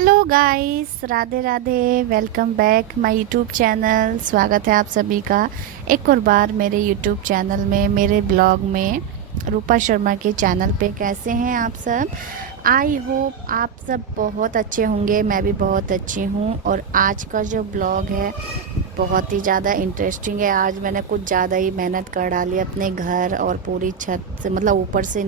Hello guys, Radhe Radhe. Welcome back my YouTube channel. स्वागत है आप सभी का एक और बार मेरे यूट्यूब चैनल में, मेरे ब्लॉग में, रूपा शर्मा के चैनल पे। कैसे हैं आप सब? आई होप आप सब बहुत अच्छे होंगे। मैं भी बहुत अच्छी हूँ। और आज का जो ब्लॉग है बहुत ही ज़्यादा इंटरेस्टिंग है। आज मैंने कुछ ज़्यादा ही मेहनत कर डाली अपने घर और पूरी छत से, मतलब ऊपर से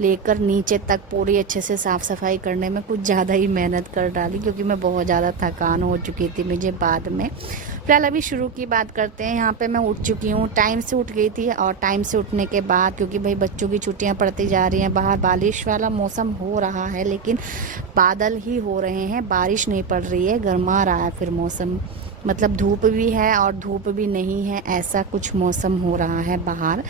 लेकर नीचे तक पूरी अच्छे से साफ़ सफाई करने में कुछ ज़्यादा ही मेहनत कर डाली, क्योंकि मैं बहुत ज़्यादा थकान हो चुकी थी मुझे बाद में। फिलहाल अभी शुरू की बात करते हैं। यहाँ पे मैं उठ चुकी हूँ, टाइम से उठ गई थी। और टाइम से उठने के बाद, क्योंकि भाई बच्चों की छुट्टियाँ पड़ती जा रही हैं, बाहर बारिश वाला मौसम हो रहा है, लेकिन बादल ही हो रहे हैं, बारिश नहीं पड़ रही है। गर्मा रहा है फिर मौसम, मतलब धूप भी है और धूप भी नहीं है, ऐसा कुछ मौसम हो रहा है बाहर।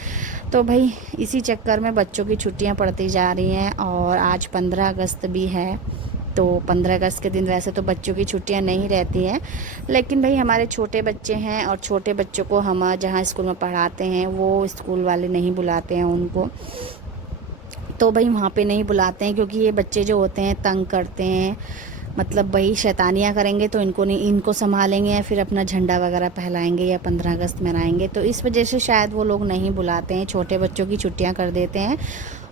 तो भाई इसी चक्कर में बच्चों की छुट्टियां पड़ती जा रही हैं। और आज 15 अगस्त भी है, तो 15 अगस्त के दिन वैसे तो बच्चों की छुट्टियां नहीं रहती हैं, लेकिन भाई हमारे छोटे बच्चे हैं और छोटे बच्चों को हम जहाँ स्कूल में पढ़ाते हैं वो स्कूल वाले नहीं बुलाते हैं उनको। तो भाई वहाँ पे नहीं बुलाते हैं, क्योंकि ये बच्चे जो होते हैं तंग करते हैं। मतलब भाई शैतानियाँ करेंगे तो इनको नहीं, इनको संभालेंगे या फिर अपना झंडा वगैरह फहराएंगे या 15 अगस्त मनाएंगे, तो इस वजह से शायद वो लोग नहीं बुलाते हैं, छोटे बच्चों की छुट्टियाँ कर देते हैं।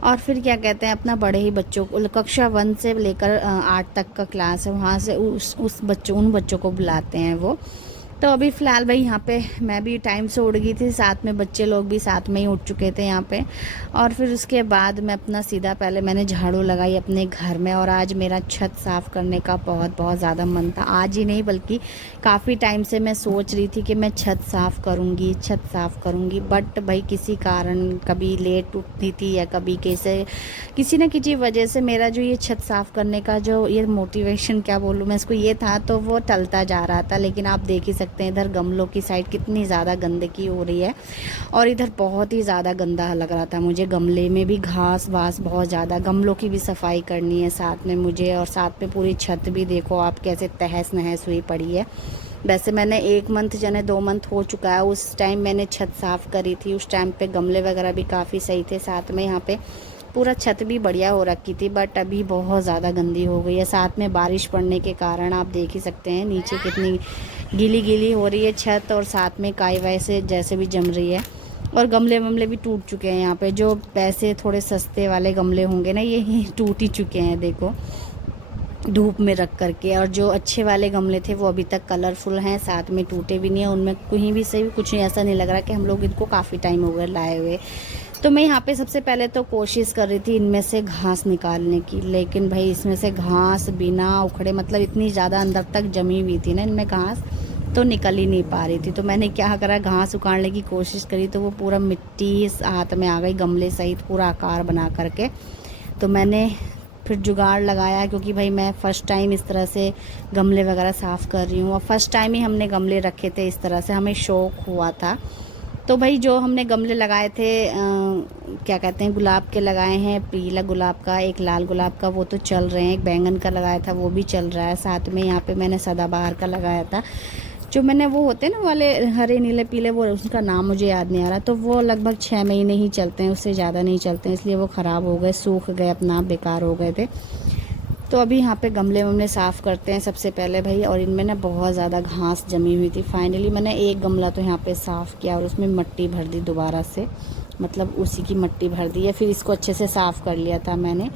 और फिर क्या कहते हैं, अपना बड़े ही बच्चों को, कक्षा 1 से लेकर 8 तक का क्लास है, वहाँ से उन बच्चों को बुलाते हैं वो। तो अभी फ़िलहाल भाई यहाँ पे मैं भी टाइम से उठ गई थी, साथ में बच्चे लोग भी साथ में ही उठ चुके थे यहाँ पे। और फिर उसके बाद मैं अपना सीधा पहले मैंने झाड़ू लगाई अपने घर में। और आज मेरा छत साफ़ करने का बहुत बहुत ज़्यादा मन था। आज ही नहीं बल्कि काफ़ी टाइम से मैं सोच रही थी कि मैं छत साफ़ करूँगी, छत साफ़ करूँगी, बट भाई किसी कारण कभी लेट उठती थी या कभी कैसे, किसी न किसी वजह से मेरा जो ये छत साफ़ करने का जो ये मोटिवेशन, क्या बोलूँ मैं इसको, ये था तो वो टलता जा रहा था। लेकिन आप देख ही सकते हैं इधर गमलों की साइड कितनी ज़्यादा गंदगी हो रही है, और इधर बहुत ही ज़्यादा गंदा लग रहा था मुझे। गमले में भी घास वास बहुत ज़्यादा, गमलों की भी सफाई करनी है साथ में मुझे। और साथ में पूरी छत भी देखो आप कैसे तहस नहस हुई पड़ी है। वैसे मैंने 1 मंथ जाने 2 मंथ हो चुका है, उस टाइम मैंने छत साफ़ करी थी। उस टाइम पे गमले वगैरह भी काफ़ी सही थे, साथ में यहाँ पे पूरा छत भी बढ़िया हो रखी थी। बट अभी बहुत ज़्यादा गंदी हो गई है, साथ में बारिश पड़ने के कारण आप देख ही सकते हैं नीचे कितनी गीली गीली हो रही है छत, और साथ में काई वाई से जैसे भी जम रही है। और गमले वमले भी टूट चुके हैं यहाँ पे, जो पैसे थोड़े सस्ते वाले गमले होंगे ना, ये टूट ही चुके हैं देखो, धूप में रख करके। और जो अच्छे वाले गमले थे वो अभी तक कलरफुल हैं, साथ में टूटे भी नहीं हैं, उनमें कहीं भी सही कुछ नहीं, ऐसा नहीं लग रहा कि हम लोग इनको काफ़ी टाइम हो गया लाए हुए। तो मैं यहाँ पे सबसे पहले तो कोशिश कर रही थी इनमें से घास निकालने की, लेकिन भाई इसमें से घास बिना उखड़े, मतलब इतनी ज़्यादा अंदर तक जमी हुई थी ना इनमें घास, तो निकल ही नहीं पा रही थी। तो मैंने क्या करा, घास उखाड़ने की कोशिश करी तो वो पूरा मिट्टी हाथ में आ गई, गमले सहित पूरा आकार बना करके। तो मैंने फिर जुगाड़ लगाया, क्योंकि भाई मैं फ़र्स्ट टाइम इस तरह से गमले वगैरह साफ़ कर रही हूँ, और फर्स्ट टाइम ही हमने गमले रखे थे इस तरह से, हमें शौक़ हुआ था। तो भाई जो हमने गमले लगाए थे क्या कहते हैं, गुलाब के लगाए हैं, पीला गुलाब का, एक लाल गुलाब का, वो तो चल रहे हैं, एक बैंगन का लगाया था वो भी चल रहा है, साथ में यहाँ पे मैंने सदाबहार का लगाया था। जो मैंने वो होते हैं ना वाले हरे नीले पीले, वो उसका नाम मुझे याद नहीं आ रहा, तो वो लगभग 6 महीने ही चलते हैं, उससे ज़्यादा नहीं चलते हैं, इसलिए वो ख़राब हो गए, सूख गए, अपना बेकार हो गए थे। तो अभी यहाँ पे गमले वमले साफ़ करते हैं सबसे पहले भाई। और इनमें ना बहुत ज़्यादा घास जमी हुई थी। फाइनली मैंने एक गमला तो यहाँ पे साफ़ किया और उसमें मिट्टी भर दी दोबारा से, मतलब उसी की मिट्टी भर दी है, फिर इसको अच्छे से साफ़ कर लिया था मैंने।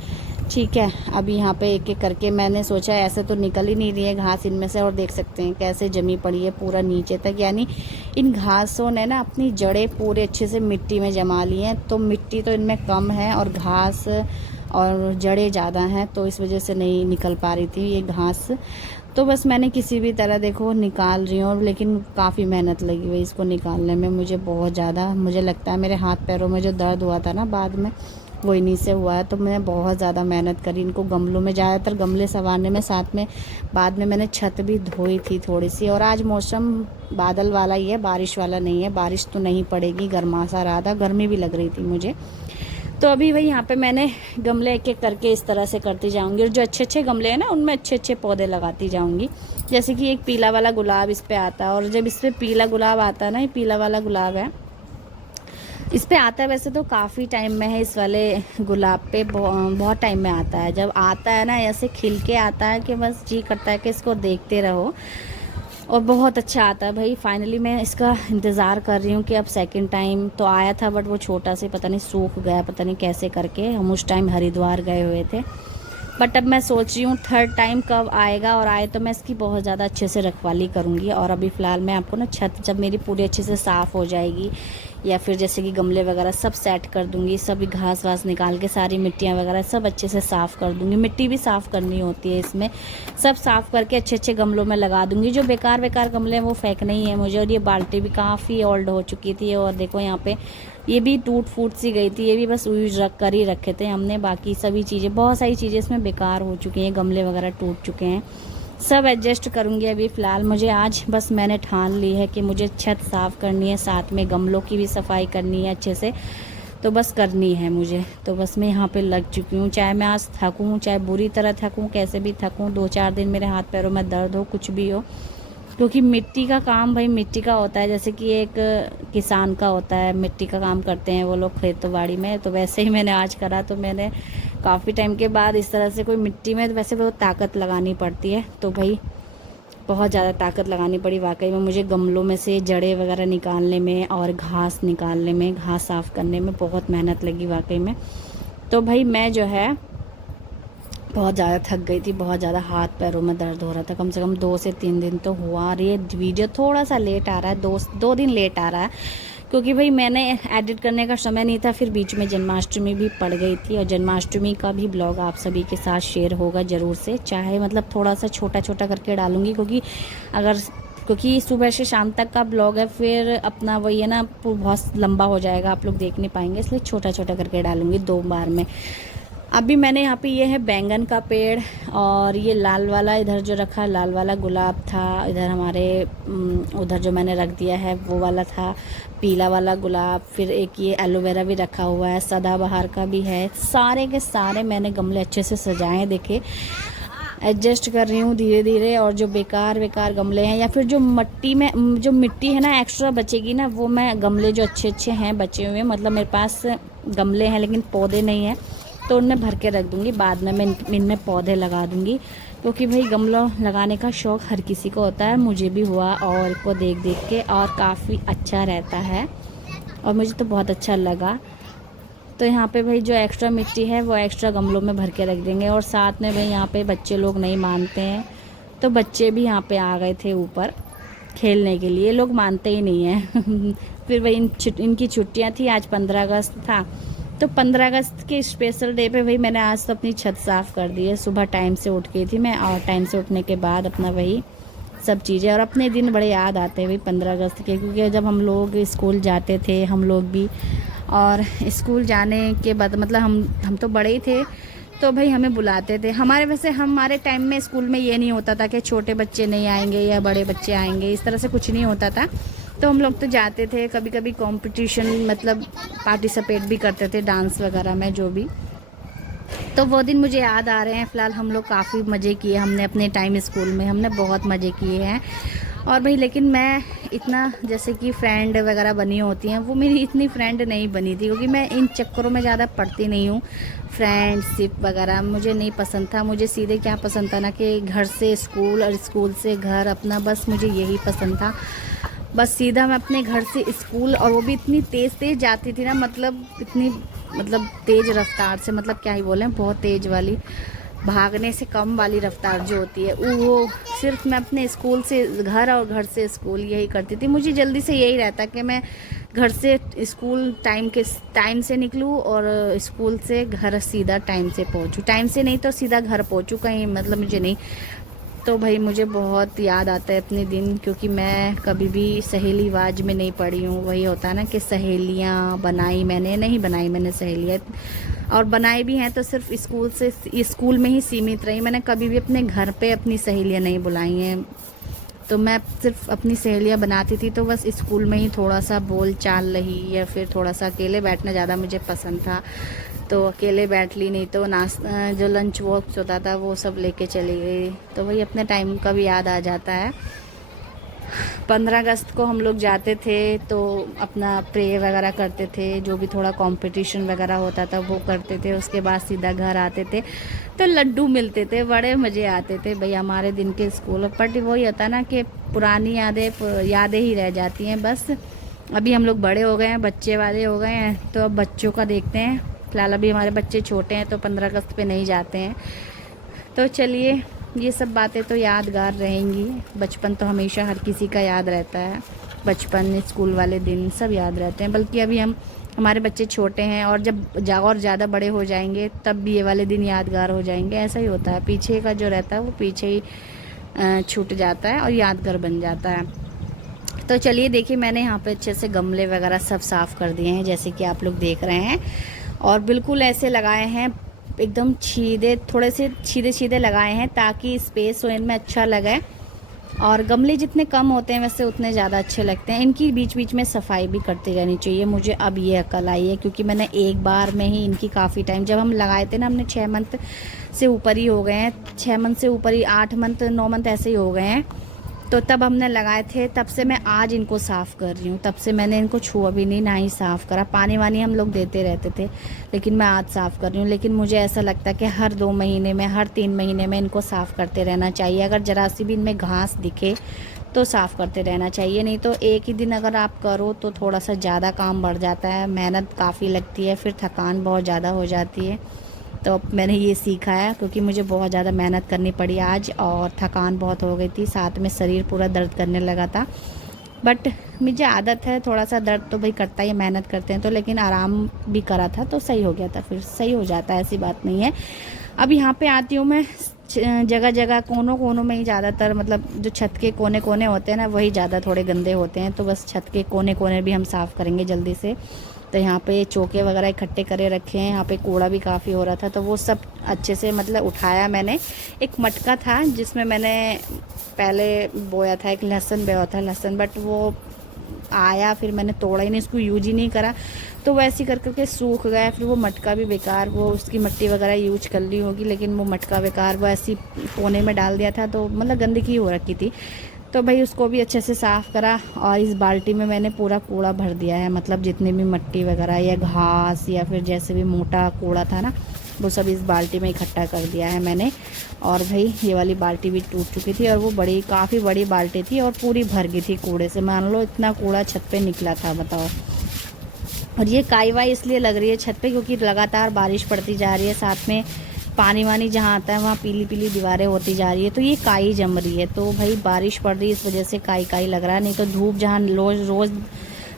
ठीक है, अभी यहाँ पे एक एक करके मैंने सोचा ऐसे तो निकल ही नहीं रही है घास इनमें से, और देख सकते हैं कैसे जमी पड़ी है पूरा नीचे तक, यानी इन घासों ने ना अपनी जड़ें पूरे अच्छे से मिट्टी में जमा ली हैं। तो मिट्टी तो इनमें कम है और घास और जड़ें ज़्यादा हैं, तो इस वजह से नहीं निकल पा रही थी ये घास। तो बस मैंने किसी भी तरह देखो निकाल रही हूँ, लेकिन काफ़ी मेहनत लगी हुई इसको निकालने में मुझे बहुत ज़्यादा। मुझे लगता है मेरे हाथ पैरों में जो दर्द हुआ था ना बाद में, वो इन्हीं से हुआ है। तो मैंने बहुत ज़्यादा मेहनत करी इनको गमलों में, ज़्यादातर गमले संवारने में, साथ में बाद में मैंने छत भी धोई थी थोड़ी सी। और आज मौसम बादल वाला ही है, बारिश वाला नहीं है, बारिश तो नहीं पड़ेगी, गर्मासा रहा था, गर्मी भी लग रही थी मुझे। तो अभी वही यहाँ पे मैंने गमले एक एक करके इस तरह से करती जाऊंगी, और जो अच्छे अच्छे गमले हैं ना उनमें अच्छे अच्छे पौधे लगाती जाऊंगी। जैसे कि एक पीला वाला गुलाब इस पे आता है, और जब इस पे पीला गुलाब आता है ना, ये पीला वाला गुलाब है, इस पे आता है वैसे तो काफ़ी टाइम में है, इस वाले गुलाब पे बहुत टाइम में आता है। जब आता है ना ऐसे खिल के आता है कि बस जी करता है कि इसको देखते रहो, और बहुत अच्छा आता है भाई। फाइनली मैं इसका इंतज़ार कर रही हूँ कि अब सेकंड टाइम तो आया था, बट वो छोटा से पता नहीं सूख गया, पता नहीं कैसे करके। हम उस टाइम हरिद्वार गए हुए थे, बट अब मैं सोच रही हूँ थर्ड टाइम कब आएगा, और आए तो मैं इसकी बहुत ज़्यादा अच्छे से रखवाली करूँगी। और अभी फ़िलहाल मैं आपको ना छत जब मेरी पूरी अच्छे से साफ़ हो जाएगी, या फिर जैसे कि गमले वगैरह सब सेट कर दूँगी, सभी घास वास निकाल के सारी मिट्टियाँ वगैरह सब अच्छे से साफ़ कर दूँगी। मिट्टी भी साफ़ करनी होती है इसमें, सब साफ़ करके अच्छे अच्छे गमलों में लगा दूँगी। जो बेकार बेकार गमले हैं वो फेंकने ही है मुझे। और ये बाल्टी भी काफ़ी ओल्ड हो चुकी थी, और देखो यहाँ पे ये भी टूट फूट सी गई थी, ये भी बस यूज रख कर ही रखे थे हमने। बाकी सभी चीज़ें, बहुत सारी चीज़ें इसमें बेकार हो चुकी हैं, गमले वगैरह टूट चुके हैं, सब एडजस्ट करूँगी अभी फ़िलहाल। मुझे आज बस मैंने ठान ली है कि मुझे छत साफ़ करनी है, साथ में गमलों की भी सफाई करनी है अच्छे से, तो बस करनी है मुझे। तो बस मैं यहाँ पे लग चुकी हूँ, चाहे मैं आज थकूँ, चाहे बुरी तरह थकूँ, कैसे भी थकूँ, 2-4 दिन मेरे हाथ पैरों में दर्द हो, कुछ भी हो, क्योंकि मिट्टी का काम भाई मिट्टी का होता है। जैसे कि एक किसान का होता है, मिट्टी का काम करते हैं वो लोग खेतों बाड़ी में, तो वैसे ही मैंने आज करा। तो मैंने काफ़ी टाइम के बाद इस तरह से कोई मिट्टी में, वैसे बहुत ताकत लगानी पड़ती है, तो भाई बहुत ज़्यादा ताकत लगानी पड़ी वाकई में मुझे। गमलों में से जड़ें वगैरह निकालने में और घास निकालने में, घास साफ़ करने में बहुत मेहनत लगी वाकई में। तो भाई मैं जो है बहुत ज़्यादा थक गई थी, बहुत ज़्यादा हाथ पैरों में दर्द हो रहा था, कम से कम 2 से 3 दिन तो हुआ। और ये वीडियो थोड़ा सा लेट आ रहा है, 2 दिन लेट आ रहा है, क्योंकि भाई मैंने एडिट करने का समय नहीं था, फिर बीच में जन्माष्टमी भी पड़ गई थी। और जन्माष्टमी का भी ब्लॉग आप सभी के साथ शेयर होगा ज़रूर से, चाहे मतलब थोड़ा सा छोटा छोटा करके डालूँगी, क्योंकि सुबह से शाम तक का ब्लॉग है, फिर अपना वही है ना, बहुत लंबा हो जाएगा, आप लोग देख नहीं पाएंगे, इसलिए छोटा छोटा करके डालूँगी 2 बार में। अभी मैंने यहाँ पे ये है बैंगन का पेड़, और ये लाल वाला इधर जो रखा, लाल वाला गुलाब था इधर हमारे, उधर जो मैंने रख दिया है वो वाला था पीला वाला गुलाब। फिर एक ये एलोवेरा भी रखा हुआ है, सदाबहार का भी है। सारे के सारे मैंने गमले अच्छे से सजाए, देखे एडजस्ट कर रही हूँ धीरे धीरे। और जो बेकार बेकार गमले हैं, या फिर जो मट्टी में जो मिट्टी है ना एक्स्ट्रा बचेगी ना, वो मैं गमले जो अच्छे अच्छे हैं बचे हुए, मतलब मेरे पास गमले हैं लेकिन पौधे नहीं हैं, तो उनमें भर के रख दूँगी, बाद में मैं इनमें पौधे लगा दूँगी। क्योंकि भाई गमला लगाने का शौक़ हर किसी को होता है, मुझे भी हुआ, और को देख देख के, और काफ़ी अच्छा रहता है, और मुझे तो बहुत अच्छा लगा। तो यहाँ पे भाई जो एक्स्ट्रा मिट्टी है वो एक्स्ट्रा गमलों में भर के रख देंगे। और साथ में भाई यहाँ पे बच्चे लोग नहीं मानते हैं, तो बच्चे भी यहाँ पे आ गए थे ऊपर खेलने के लिए, लोग मानते ही नहीं हैं। फिर भाई इनकी छुट्टियाँ थी, आज 15 अगस्त था, तो 15 अगस्त के स्पेशल डे पे भाई मैंने आज तो अपनी छत साफ़ कर दी है। सुबह टाइम से उठ गई थी मैं, और टाइम से उठने के बाद अपना वही सब चीज़ें, और अपने दिन बड़े याद आते हैं भाई 15 अगस्त के, क्योंकि जब हम लोग स्कूल जाते थे, हम लोग भी, और स्कूल जाने के बाद मतलब हम तो बड़े ही थे, तो भाई हमें बुलाते थे। हमारे टाइम में स्कूल में ये नहीं होता था कि छोटे बच्चे नहीं आएंगे या बड़े बच्चे आएंगे, इस तरह से कुछ नहीं होता था। तो हम लोग तो जाते थे, कभी कभी कंपटीशन मतलब पार्टिसिपेट भी करते थे डांस वगैरह में, जो भी। तो वो दिन मुझे याद आ रहे हैं। फ़िलहाल हम लोग काफ़ी मज़े किए हमने अपने टाइम स्कूल में, हमने बहुत मज़े किए हैं। और भाई लेकिन मैं इतना, जैसे कि फ्रेंड वगैरह बनी होती हैं, वो मेरी इतनी फ्रेंड नहीं बनी थी, क्योंकि मैं इन चक्करों में ज़्यादा पढ़ती नहीं हूँ। फ्रेंडशिप वगैरह मुझे नहीं पसंद था, मुझे सीधे क्या पसंद था ना कि घर से स्कूल और स्कूल से घर अपना, बस मुझे यही पसंद था। बस सीधा मैं अपने घर से स्कूल, और वो भी इतनी तेज़ तेज़ जाती थी ना, मतलब इतनी मतलब तेज़ रफ्तार से, मतलब क्या ही बोलें, बहुत तेज़ वाली, भागने से कम वाली रफ्तार जो होती है वो सिर्फ मैं अपने स्कूल से घर और घर से स्कूल यही करती थी। मुझे जल्दी से यही रहता कि मैं घर से स्कूल टाइम से निकलूँ, और स्कूल से घर सीधा टाइम से पहुँचूँ, टाइम से नहीं तो सीधा घर पहुँचूँ, कहीं मतलब मुझे नहीं। तो भाई मुझे बहुत याद आता है अपने दिन, क्योंकि मैं कभी भी सहेलीवाज में नहीं पढ़ी हूँ। वही होता है ना कि सहेलियाँ बनाई, मैंने नहीं बनाई, मैंने सहेलियाँ, और बनाई भी हैं तो सिर्फ स्कूल में ही सीमित रही। मैंने कभी भी अपने घर पे अपनी सहेलियाँ नहीं बुलाई हैं। तो मैं सिर्फ अपनी सहेलियाँ बनाती थी तो बस स्कूल में ही थोड़ा सा बोल चाल रही, या फिर थोड़ा सा अकेले बैठना ज़्यादा मुझे पसंद था, तो अकेले बैठ ली, नहीं तो नाश्ता जो लंच बॉक्स होता था वो सब लेके चली गई। तो वही अपने टाइम का भी याद आ जाता है। 15 अगस्त को हम लोग जाते थे तो अपना प्रे वगैरह करते थे, जो भी थोड़ा कंपटीशन वगैरह होता था वो करते थे, उसके बाद सीधा घर आते थे तो लड्डू मिलते थे, बड़े मज़े आते थे भाई हमारे दिन के स्कूल। बट वही होता ना कि पुरानी यादें यादें ही रह जाती हैं बस। अभी हम लोग बड़े हो गए हैं, बच्चे वाले हो गए हैं, तो अब बच्चों का देखते हैं। फिलहाल अभी हमारे बच्चे छोटे हैं तो 15 अगस्त पे नहीं जाते हैं। तो चलिए, ये सब बातें तो यादगार रहेंगी। बचपन तो हमेशा हर किसी का याद रहता है, बचपन स्कूल वाले दिन सब याद रहते हैं। बल्कि अभी हमारे बच्चे छोटे हैं और जब और ज़्यादा बड़े हो जाएंगे तब भी ये वाले दिन यादगार हो जाएंगे। ऐसा ही होता है, पीछे का जो रहता है वो पीछे ही छूट जाता है और यादगार बन जाता है। तो चलिए देखिए, मैंने यहाँ पे अच्छे से गमले वगैरह सब साफ़ कर दिए हैं जैसे कि आप लोग देख रहे हैं, और बिल्कुल ऐसे लगाए हैं एकदम सीधे, थोड़े से सीधे सीधे लगाए हैं ताकि स्पेस हो इनमें अच्छा लगे। और गमले जितने कम होते हैं वैसे उतने ज़्यादा अच्छे लगते हैं। इनकी बीच बीच में सफाई भी करती रहनी चाहिए। मुझे अब ये अकल आई है क्योंकि मैंने एक बार में ही इनकी काफ़ी टाइम, जब हम लगाए थे ना, हमने 6 मंथ से ऊपर ही हो गए हैं, 6 मंथ से ऊपर ही, 8 मंथ 9 मंथ ऐसे ही हो गए हैं, तो तब हमने लगाए थे। तब से मैं आज इनको साफ़ कर रही हूँ, तब से मैंने इनको छुआ भी नहीं, ना ही साफ़ करा। पानी वानी हम लोग देते रहते थे, लेकिन मैं आज साफ़ कर रही हूँ। लेकिन मुझे ऐसा लगता है कि हर 2 महीने में, हर 3 महीने में इनको साफ़ करते रहना चाहिए। अगर ज़रा सी भी इनमें घास दिखे तो साफ़ करते रहना चाहिए, नहीं तो एक ही दिन अगर आप करो तो थोड़ा सा ज़्यादा काम बढ़ जाता है, मेहनत काफ़ी लगती है, फिर थकान बहुत ज़्यादा हो जाती है। तो अब मैंने ये सीखा है क्योंकि मुझे बहुत ज़्यादा मेहनत करनी पड़ी आज, और थकान बहुत हो गई थी, साथ में शरीर पूरा दर्द करने लगा था। बट मुझे आदत है, थोड़ा सा दर्द तो भाई करता ही है, मेहनत करते हैं तो, लेकिन आराम भी करा था तो सही हो गया था, फिर सही हो जाता है, ऐसी बात नहीं है। अब यहाँ पे आती हूँ मैं, जगह जगह कोनों कोनों में ही ज़्यादातर, मतलब जो छत के कोने कोने होते हैं ना वही ज़्यादा थोड़े गंदे होते हैं, तो बस छत के कोने कोने भी हम साफ़ करेंगे जल्दी से। तो यहाँ पे चौके वगैरह इकट्ठे करे रखे हैं, यहाँ पे कूड़ा भी काफ़ी हो रहा था तो वो सब अच्छे से मतलब उठाया मैंने। एक मटका था जिसमें मैंने पहले बोया था, एक लहसुन बोया था, लहसुन, बट वो आया, फिर मैंने तोड़ा ही नहीं, इसको यूज ही नहीं करा, तो वैसे कर करके सूख गया। फिर वो मटका भी बेकार, वो उसकी मिट्टी वगैरह यूज कर ली होगी, लेकिन वो मटका बेकार, वो ऐसी कोने में डाल दिया था तो मतलब गंदगी हो रखी थी। तो भाई उसको भी अच्छे से साफ़ करा, और इस बाल्टी में मैंने पूरा कूड़ा भर दिया है, मतलब जितने भी मिट्टी वगैरह या घास या फिर जैसे भी मोटा कूड़ा था ना वो सब इस बाल्टी में इकट्ठा कर दिया है मैंने। और भाई ये वाली बाल्टी भी टूट चुकी थी और वो बड़ी, काफ़ी बड़ी बाल्टी थी और पूरी भर गई थी कूड़े से, मान लो इतना कूड़ा छत पे निकला था, बताओ। और ये काई वाई इसलिए लग रही है छत पे क्योंकि लगातार बारिश पड़ती जा रही है, साथ में पानी वानी जहाँ आता है वहाँ पीली पीली दीवारें होती जा रही है, तो ये काई जम रही है। तो भाई बारिश पड़ रही है इस वजह से काई काई लग रहा है, नहीं तो धूप जहाँ रोज़ रोज़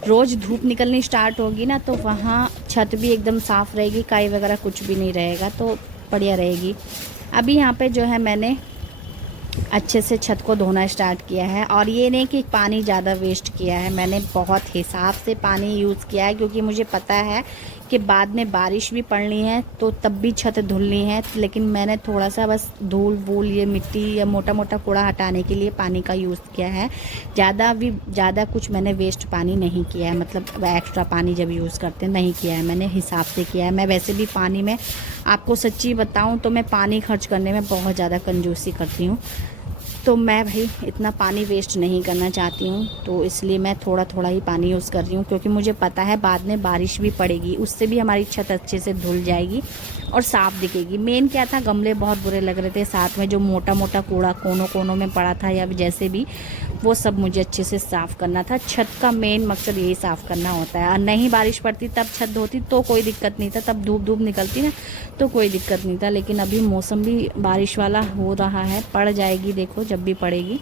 रोज़ धूप निकलनी स्टार्ट होगी ना तो वहाँ छत भी एकदम साफ़ रहेगी, काई वगैरह कुछ भी नहीं रहेगा, तो बढ़िया रहेगी। अभी यहाँ पे जो है मैंने अच्छे से छत को धोना स्टार्ट किया है, और ये नहीं कि पानी ज़्यादा वेस्ट किया है, मैंने बहुत हिसाब से पानी यूज़ किया है क्योंकि मुझे पता है कि बाद में बारिश भी पड़नी है तो तब भी छत धुलनी है। लेकिन मैंने थोड़ा सा बस धूल वूल, ये मिट्टी या मोटा मोटा कूड़ा हटाने के लिए पानी का यूज़ किया है, ज़्यादा कुछ मैंने वेस्ट पानी नहीं किया है, मतलब एक्स्ट्रा पानी जब यूज़ करते हैं नहीं किया है, मैंने हिसाब से किया है। मैं वैसे भी पानी में, आपको सच्ची बताऊं तो मैं पानी खर्च करने में बहुत ज़्यादा कंजूसी करती हूँ, तो मैं भाई इतना पानी वेस्ट नहीं करना चाहती हूँ, तो इसलिए मैं थोड़ा थोड़ा ही पानी यूज़ कर रही हूँ क्योंकि मुझे पता है बाद में बारिश भी पड़ेगी, उससे भी हमारी छत अच्छे से धुल जाएगी और साफ़ दिखेगी। मेन क्या था, गमले बहुत बुरे लग रहे थे, साथ में जो मोटा मोटा कूड़ा कोनों कोनों में पड़ा था या जैसे भी, वो सब मुझे अच्छे से साफ़ करना था। छत का मेन मकसद यही साफ़ करना होता है, और नहीं बारिश पड़ती तब छत धोती तो कोई दिक्कत नहीं था, तब धूप निकलती ना तो कोई दिक्कत नहीं था, लेकिन अभी मौसम भी बारिश वाला हो रहा है, पड़ जाएगी देखो जब भी पड़ेगी।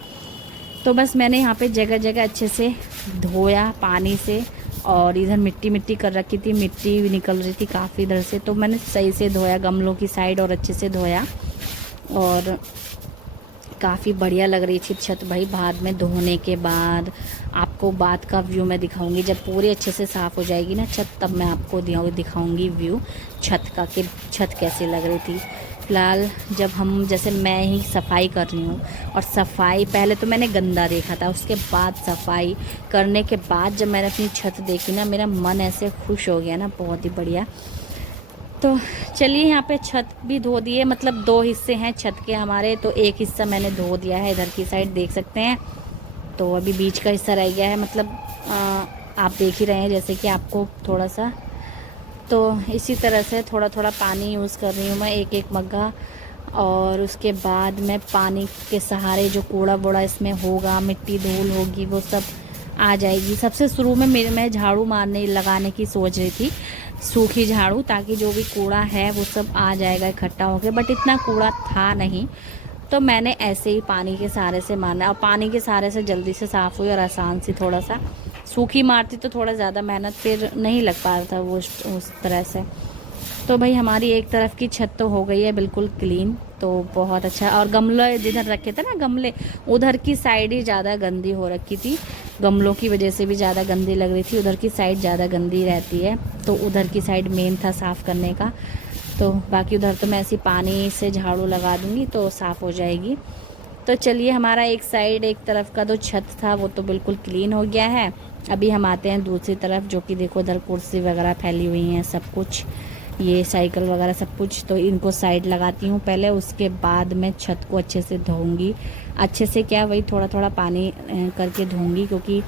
तो बस मैंने यहाँ पे जगह जगह अच्छे से धोया पानी से, और इधर मिट्टी मिट्टी कर रखी थी, मिट्टी भी निकल रही थी काफ़ी इधर से, तो मैंने सही से धोया गमलों की साइड और अच्छे से धोया, और काफ़ी बढ़िया लग रही थी छत भाई। बाद में धोने के बाद आपको बाद का व्यू मैं दिखाऊंगी, जब पूरी अच्छे से साफ़ हो जाएगी ना छत, तब मैं आपको दिखाऊंगी व्यू छत का कि छत कैसे लग रही थी। फ़िलहाल जब हम, जैसे मैं ही सफाई कर रही हूँ, और सफाई पहले तो मैंने गंदा देखा था, उसके बाद सफाई करने के बाद जब मैंने अपनी छत देखी ना, मेरा मन ऐसे खुश हो गया ना, बहुत ही बढ़िया। तो चलिए यहाँ पे छत भी धो दिए, मतलब 2 हिस्से हैं छत के हमारे, तो एक हिस्सा मैंने धो दिया है, इधर की साइड देख सकते हैं, तो अभी बीच का हिस्सा रह गया है, मतलब आप देख ही रहे हैं जैसे कि आपको थोड़ा सा। तो इसी तरह से थोड़ा थोड़ा पानी यूज़ कर रही हूँ मैं, एक एक मग्गा। और उसके बाद मैं पानी के सहारे जो कूड़ा वूड़ा इसमें होगा, मिट्टी धूल होगी, वो सब आ जाएगी। सबसे शुरू में मैं झाड़ू मारने लगाने की सोच रही थी, सूखी झाड़ू, ताकि जो भी कूड़ा है वो सब आ जाएगा इकट्ठा होकर, बट इतना कूड़ा था नहीं, तो मैंने ऐसे ही पानी के सहारे से मारना। और पानी के सहारे से जल्दी से साफ़ हुई और आसान सी। थोड़ा सा सूखी मारती तो थोड़ा ज़्यादा मेहनत फिर नहीं लग पा रहा था वो उस तरह से। तो भाई हमारी एक तरफ की छत तो हो गई है बिल्कुल क्लीन, तो बहुत अच्छा। और गमले जिधर रखे थे ना गमले, उधर की साइड ही ज़्यादा गंदी हो रखी थी, गमलों की वजह से भी ज़्यादा गंदी लग रही थी। उधर की साइड ज़्यादा गंदी रहती है, तो उधर की साइड मेन था साफ़ करने का। तो बाकी उधर तो मैं ऐसी पानी से झाड़ू लगा दूँगी तो साफ़ हो जाएगी। तो चलिए, हमारा एक साइड एक तरफ का जो छत था वो तो बिल्कुल क्लीन हो गया है। अभी हम आते हैं दूसरी तरफ, जो कि देखो उधर कुर्सी वगैरह फैली हुई हैं, सब कुछ, ये साइकिल वगैरह सब कुछ। तो इनको साइड लगाती हूँ पहले, उसके बाद मैं छत को अच्छे से धोऊंगी। अच्छे से क्या, वही थोड़ा थोड़ा पानी करके धोऊंगी, क्योंकि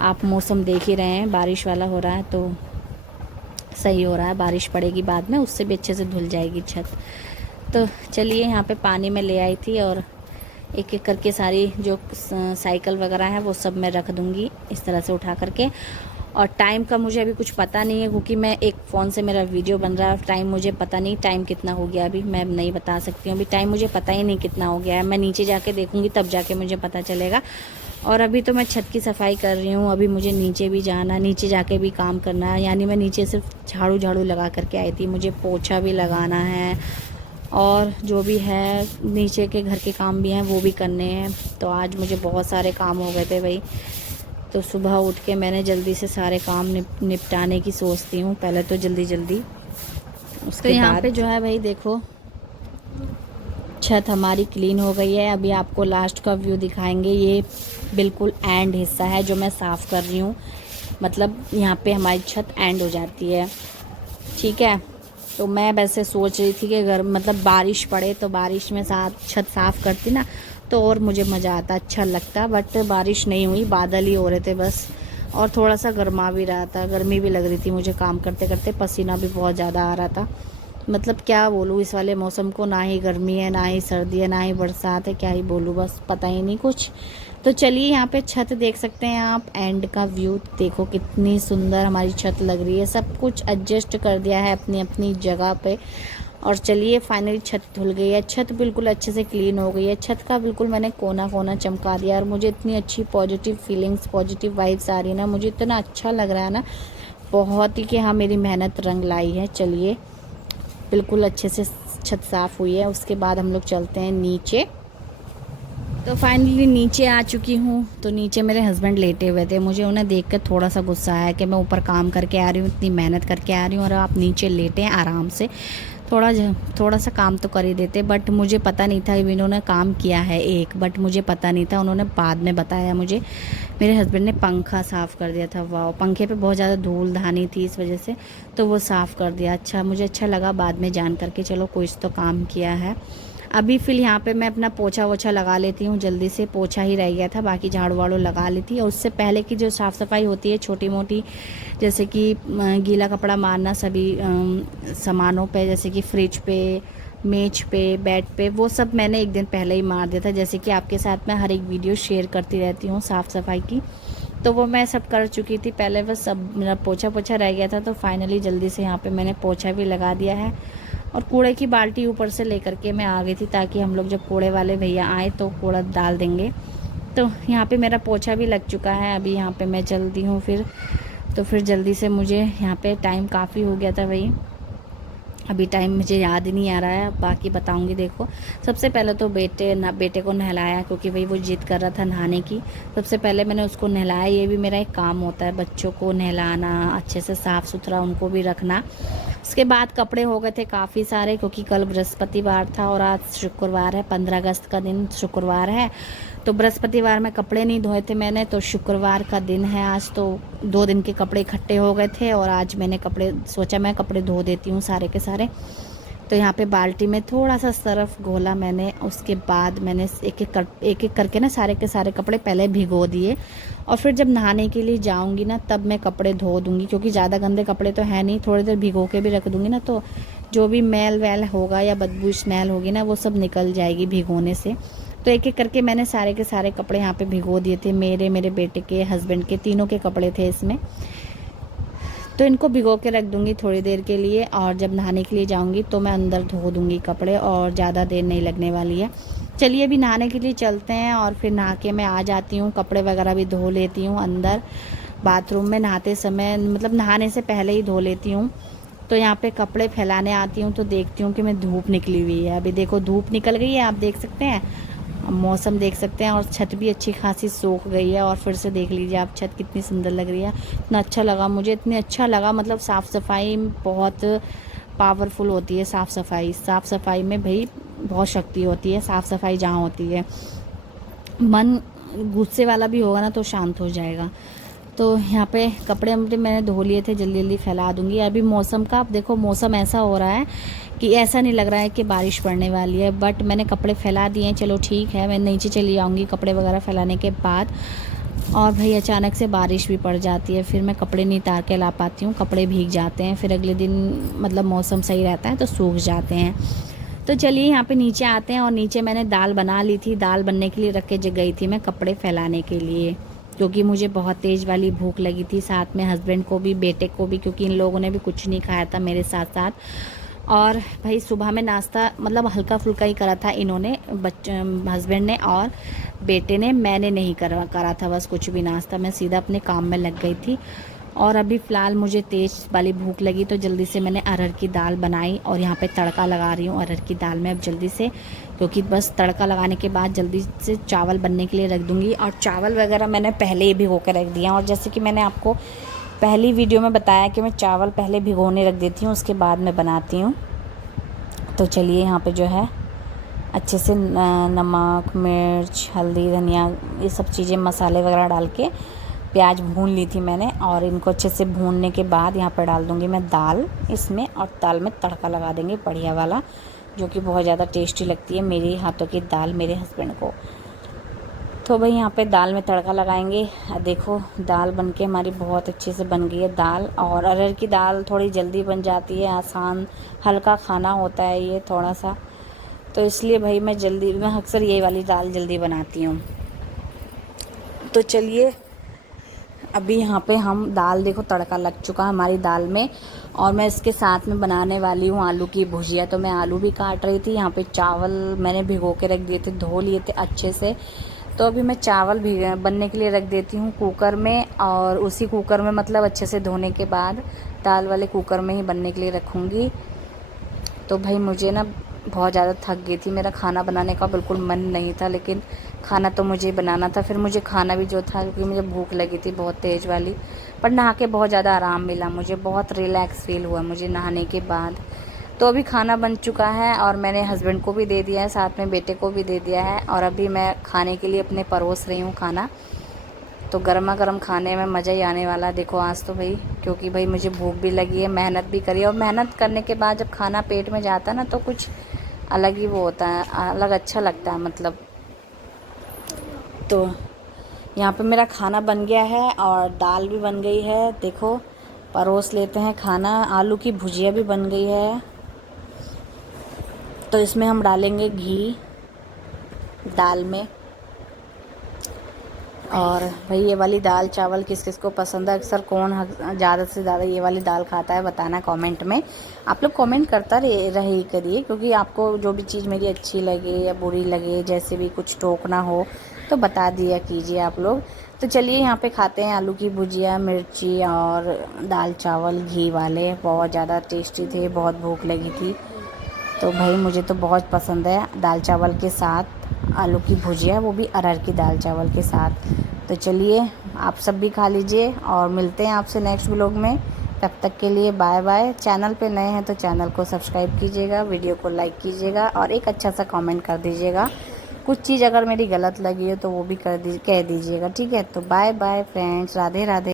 आप मौसम देख ही रहे हैं बारिश वाला हो रहा है, तो सही हो रहा है। बारिश पड़ेगी बाद में, उससे भी अच्छे से धुल जाएगी छत। तो चलिए, यहाँ पे पानी में ले आई थी और एक एक करके सारी जो साइकिल वगैरह है वो सब मैं रख दूँगी इस तरह से उठा करके। और टाइम का मुझे अभी कुछ पता नहीं है, क्योंकि मैं एक फ़ोन से मेरा वीडियो बन रहा है। टाइम मुझे पता नहीं, टाइम कितना हो गया अभी मैं नहीं बता सकती हूँ। अभी टाइम मुझे पता ही नहीं कितना हो गया है, मैं नीचे जाके देखूँगी तब जाके मुझे पता चलेगा। और अभी तो मैं छत की सफाई कर रही हूँ, अभी मुझे नीचे भी जाना, नीचे जाके भी काम करना है। यानी मैं नीचे सिर्फ झाड़ू झाड़ू लगा करके आई थी, मुझे पोछा भी लगाना है और जो भी है नीचे के घर के काम भी हैं वो भी करने हैं। तो आज मुझे बहुत सारे काम हो गए थे भाई, तो सुबह उठ के मैंने जल्दी से सारे काम निपटाने की सोचती हूँ पहले, तो जल्दी जल्दी उसके तो यहाँ पे जो है भाई देखो, छत हमारी क्लीन हो गई है। अभी आपको लास्ट का व्यू दिखाएंगे, ये बिल्कुल एंड हिस्सा है जो मैं साफ़ कर रही हूँ, मतलब यहाँ पे हमारी छत एंड हो जाती है, ठीक है। तो मैं वैसे सोच रही थी कि अगर मतलब बारिश पड़े तो बारिश में छत साफ़ करती ना, तो और मुझे मज़ा आता, अच्छा लगता, बट बारिश नहीं हुई, बादल ही हो रहे थे बस। और थोड़ा सा गर्मा भी रहा था, गर्मी भी लग रही थी मुझे काम करते करते, पसीना भी बहुत ज़्यादा आ रहा था। मतलब क्या बोलूँ इस वाले मौसम को, ना ही गर्मी है ना ही सर्दी है ना ही बरसात है, क्या ही बोलूँ, बस पता ही नहीं कुछ। तो चलिए, यहाँ पे छत देख सकते हैं आप, एंड का व्यू देखो कितनी सुंदर हमारी छत लग रही है। सब कुछ एडजस्ट कर दिया है अपनी अपनी जगह पे। और चलिए, फाइनली छत धुल गई है, छत बिल्कुल अच्छे से क्लीन हो गई है। छत का बिल्कुल मैंने कोना कोना चमका दिया, और मुझे इतनी अच्छी पॉजिटिव फीलिंग्स, पॉजिटिव वाइब्स आ रही है ना, मुझे इतना अच्छा लग रहा है ना बहुत ही, कि हाँ मेरी मेहनत रंग लाई है। चलिए, बिल्कुल अच्छे से छत साफ़ हुई है। उसके बाद हम लोग चलते हैं नीचे। तो फाइनली नीचे आ चुकी हूँ। तो नीचे मेरे हस्बैंड लेटे हुए थे, मुझे उन्हें देखकर थोड़ा सा गुस्सा आया कि मैं ऊपर काम करके आ रही हूँ, इतनी मेहनत करके आ रही हूँ, और आप नीचे लेटे हैं आराम से, थोड़ा सा काम तो कर ही देते। बट मुझे पता नहीं था कि इन्होंने काम किया है एक, बट मुझे पता नहीं था, उन्होंने बाद में बताया मुझे। मेरे हस्बैंड ने पंखा साफ़ कर दिया था, वाह, पंखे पे बहुत ज़्यादा धूल धानी थी इस वजह से, तो वो साफ़ कर दिया। अच्छा, मुझे अच्छा लगा बाद में जान करके, चलो कुछ तो काम किया है। अभी फिर यहाँ पे मैं अपना पोछा वोछा लगा लेती हूँ, जल्दी से पोछा ही रह गया था, बाकी झाड़ू वाड़ू लगा लेती है। और उससे पहले की जो साफ़ सफाई होती है छोटी मोटी, जैसे कि गीला कपड़ा मारना सभी सामानों पे, जैसे कि फ्रिज पे, मेज पे, बेड पे, वो सब मैंने एक दिन पहले ही मार दिया था। जैसे कि आपके साथ मैं हर एक वीडियो शेयर करती रहती हूँ साफ़ सफाई की, तो वो मैं सब कर चुकी थी पहले, बस सब मेरा पोछा पोछा रह गया था। तो फाइनली जल्दी से यहाँ पे मैंने पोछा भी लगा दिया है। और कूड़े की बाल्टी ऊपर से लेकर के मैं आ गई थी, ताकि हम लोग जब कूड़े वाले भैया आए तो कूड़ा डाल देंगे। तो यहाँ पे मेरा पोछा भी लग चुका है। अभी यहाँ पे मैं चलती हूँ फिर, तो फिर जल्दी से, मुझे यहाँ पे टाइम काफ़ी हो गया था भाई, अभी टाइम मुझे याद ही नहीं आ रहा है, बाकी बताऊंगी। देखो, सबसे पहले तो बेटे को नहलाया, क्योंकि भाई वो जिद कर रहा था नहाने की। सबसे पहले मैंने उसको नहलाया, ये भी मेरा एक काम होता है, बच्चों को नहलाना, अच्छे से साफ़ सुथरा उनको भी रखना। उसके बाद कपड़े हो गए थे काफ़ी सारे, क्योंकि कल बृहस्पतिवार था और आज शुक्रवार है, 15 अगस्त का दिन शुक्रवार है। तो बृहस्पतिवार में कपड़े नहीं धोए थे मैंने, तो शुक्रवार का दिन है आज, तो 2 दिन के कपड़े इकट्ठे हो गए थे। और आज मैंने सोचा मैं कपड़े धो देती हूँ सारे के सारे। तो यहाँ पे बाल्टी में थोड़ा सा सर्फ घोला मैंने, उसके बाद मैंने एक एक करके ना सारे के सारे कपड़े पहले भिगो दिए, और फिर जब नहाने के लिए जाऊँगी ना तब मैं कपड़े धो दूँगी, क्योंकि ज़्यादा गंदे कपड़े तो है नहीं, थोड़ी देर भिगो के भी रख दूँगी ना तो जो भी मैल वैल होगा या बदबू स्मेल होगी ना वो सब निकल जाएगी भिगोने से। तो एक एक करके मैंने सारे के सारे कपड़े यहाँ पे भिगो दिए थे, मेरे बेटे के, हस्बैंड के, तीनों के कपड़े थे इसमें। तो इनको भिगो के रख दूँगी थोड़ी देर के लिए, और जब नहाने के लिए जाऊँगी तो मैं अंदर धो दूँगी कपड़े, और ज़्यादा देर नहीं लगने वाली है। चलिए अभी नहाने के लिए चलते हैं, और फिर नहा के मैं आ जाती हूँ, कपड़े वगैरह भी धो लेती हूँ अंदर बाथरूम में नहाते समय, मतलब नहाने से पहले ही धो लेती हूँ। तो यहाँ पे कपड़े फैलाने आती हूँ तो देखती हूँ कि मैं धूप निकली हुई है, अभी देखो धूप निकल गई है, आप देख सकते हैं, मौसम देख सकते हैं, और छत भी अच्छी खासी सूख गई है। और फिर से देख लीजिए आप, छत कितनी सुंदर लग रही है, इतना अच्छा लगा मुझे, इतनी अच्छा लगा, मतलब साफ़ सफाई बहुत पावरफुल होती है। साफ़ सफाई में भाई बहुत शक्ति होती है, साफ़ सफाई जहाँ होती है, मन गुस्से वाला भी होगा ना तो शांत हो जाएगा। तो यहाँ पे कपड़े वपड़े मैंने धो लिए थे, जल्दी जल्दी फैला दूंगी। अभी मौसम का आप देखो, मौसम ऐसा हो रहा है कि ऐसा नहीं लग रहा है कि बारिश पड़ने वाली है, बट मैंने कपड़े फैला दिए हैं, चलो ठीक है, मैं नीचे चली जाऊँगी कपड़े वगैरह फैलाने के बाद। और भाई अचानक से बारिश भी पड़ जाती है, फिर मैं कपड़े नहीं उतार के ला पाती हूँ, कपड़े भीग जाते हैं, फिर अगले दिन मतलब मौसम सही रहता है तो सूख जाते हैं। तो चलिए यहाँ पे नीचे आते हैं, और नीचे मैंने दाल बना ली थी, दाल बनने के लिए रख के गई थी मैं कपड़े फैलाने के लिए, क्योंकि मुझे बहुत तेज़ वाली भूख लगी थी, साथ में हस्बैंड को भी, बेटे को भी, क्योंकि इन लोगों ने भी कुछ नहीं खाया था मेरे साथ साथ। और भाई सुबह में नाश्ता मतलब हल्का फुल्का ही करा था इन्होंने, हस्बैंड ने और बेटे ने, मैंने नहीं करा था बस कुछ भी नाश्ता, मैं सीधा अपने काम में लग गई थी। और अभी फ़िलहाल मुझे तेज़ वाली भूख लगी तो जल्दी से मैंने अरहर की दाल बनाई, और यहाँ पे तड़का लगा रही हूँ अरहर की दाल में अब जल्दी से, क्योंकि बस तड़का लगाने के बाद जल्दी से चावल बनने के लिए रख दूँगी। और चावल वगैरह मैंने पहले ही भिगो कर रख दिया, और जैसे कि मैंने आपको पहली वीडियो में बताया कि मैं चावल पहले भिगोने रख देती हूँ, उसके बाद मैं बनाती हूँ। तो चलिए यहाँ पे जो है अच्छे से नमक, मिर्च, हल्दी, धनिया, ये सब चीज़ें मसाले वगैरह डाल के प्याज भून ली थी मैंने, और इनको अच्छे से भूनने के बाद यहाँ पर डाल दूँगी मैं दाल इसमें, और दाल में तड़का लगा देंगे बढ़िया वाला, जो कि बहुत ज़्यादा टेस्टी लगती है मेरे हाथों की दाल मेरे हस्बैंड को। तो भाई यहाँ पे दाल में तड़का लगाएंगे। देखो दाल बनके हमारी बहुत अच्छे से बन गई है दाल, और अरहर की दाल थोड़ी जल्दी बन जाती है, आसान हल्का खाना होता है ये थोड़ा सा, तो इसलिए भाई मैं अक्सर ये वाली दाल जल्दी बनाती हूँ। तो चलिए अभी यहाँ पे हम दाल, देखो तड़का लग चुका है हमारी दाल में, और मैं इसके साथ में बनाने वाली हूँ आलू की भुजिया। तो मैं आलू भी काट रही थी, यहाँ पे चावल मैंने भिगो के रख दिए थे, धो लिए थे अच्छे से। तो अभी मैं चावल भी बनने के लिए रख देती हूँ कुकर में, और उसी कुकर में मतलब अच्छे से धोने के बाद दाल वाले कुकर में ही बनने के लिए रखूँगी। तो भाई मुझे ना बहुत ज़्यादा थक गई थी, मेरा खाना बनाने का बिल्कुल मन नहीं था, लेकिन खाना तो मुझे बनाना था। फिर मुझे खाना भी जो था, क्योंकि मुझे भूख लगी थी बहुत तेज़ वाली, पर नहा के बहुत ज़्यादा आराम मिला मुझे, बहुत रिलैक्स फील हुआ मुझे नहाने के बाद। तो अभी खाना बन चुका है, और मैंने हस्बैंड को भी दे दिया है, साथ में बेटे को भी दे दिया है, और अभी मैं खाने के लिए अपने परोस रही हूँ खाना। तो गर्मा गर्म खाने में मज़ा ही आने वाला है देखो आज तो भाई, क्योंकि भाई मुझे भूख भी लगी है, मेहनत भी करी है, और मेहनत करने के बाद जब खाना पेट में जाता है ना तो कुछ अलग ही वो होता है, अलग अच्छा लगता है मतलब। तो यहाँ पे मेरा खाना बन गया है, और दाल भी बन गई है, देखो परोस लेते हैं खाना। आलू की भुजिया भी बन गई है, तो इसमें हम डालेंगे घी दाल में। और भाई ये वाली दाल चावल किस किस को पसंद है, अक्सर कौन ज़्यादा से ज़्यादा ये वाली दाल खाता है बताना कमेंट में। आप लोग कमेंट करता रहे करिए, क्योंकि आपको जो भी चीज़ मेरी अच्छी लगे या बुरी लगे, जैसे भी कुछ टोकना हो तो बता दिया कीजिए आप लोग। तो चलिए यहाँ पे खाते हैं आलू की भुजिया, मिर्ची और दाल चावल घी वाले, बहुत ज़्यादा टेस्टी थे, बहुत भूख लगी थी। तो भाई मुझे तो बहुत पसंद है दाल चावल के साथ आलू की भुजिया, वो भी अरहर की दाल चावल के साथ। तो चलिए आप सब भी खा लीजिए, और मिलते हैं आपसे नेक्स्ट व्लॉग में। तब तक के लिए बाय बाय। चैनल पे नए हैं तो चैनल को सब्सक्राइब कीजिएगा, वीडियो को लाइक कीजिएगा, और एक अच्छा सा कमेंट कर दीजिएगा। कुछ चीज़ अगर मेरी गलत लगी हो तो वो भी कह दीजिएगा, ठीक है। तो bye bye friends, Radhe Radhe.